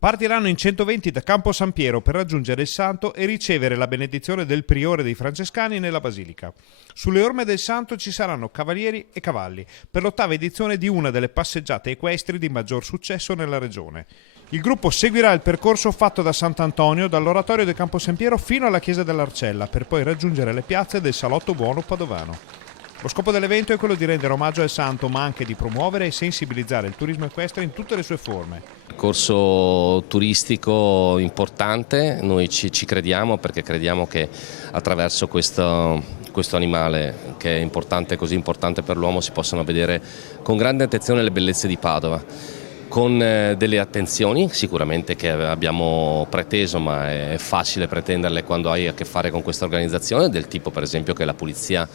Partiranno in 120 da Campo San Piero per raggiungere il santo e ricevere la benedizione del priore dei francescani nella basilica. Sulle orme del santo ci saranno cavalieri e cavalli per l'8ª edizione di una delle passeggiate equestri di maggior successo nella regione. Il gruppo seguirà il percorso fatto da Sant'Antonio, dall'oratorio del Campo San Piero fino alla chiesa dell'Arcella, per poi raggiungere le piazze del Salotto Buono Padovano. Lo scopo dell'evento è quello di rendere omaggio al santo, ma anche di promuovere e sensibilizzare il turismo equestre in tutte le sue forme. Percorso turistico importante, noi ci crediamo, perché crediamo che attraverso questo animale, che è importante, così importante per l'uomo, si possano vedere con grande attenzione le bellezze di Padova, con delle attenzioni sicuramente che abbiamo preteso, ma è facile pretenderle quando hai a che fare con questa organizzazione, del tipo per esempio che la pulizia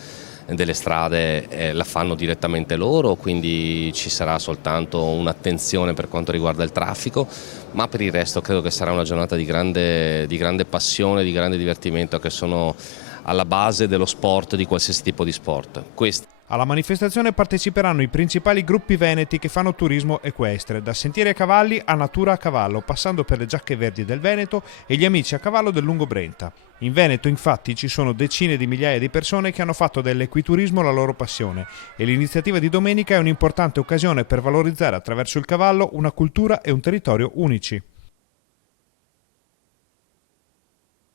delle strade la fanno direttamente loro, quindi ci sarà soltanto un'attenzione per quanto riguarda il traffico, ma per il resto credo che sarà una giornata di grande passione, di grande divertimento, che sono alla base dello sport, di qualsiasi tipo di sport. Alla manifestazione parteciperanno i principali gruppi veneti che fanno turismo equestre, da Sentieri a Cavalli a Natura a Cavallo, passando per le Giacche Verdi del Veneto e gli Amici a Cavallo del Lungobrenta. In Veneto, infatti, ci sono decine di migliaia di persone che hanno fatto dell'equiturismo la loro passione e l'iniziativa di domenica è un'importante occasione per valorizzare attraverso il cavallo una cultura e un territorio unici.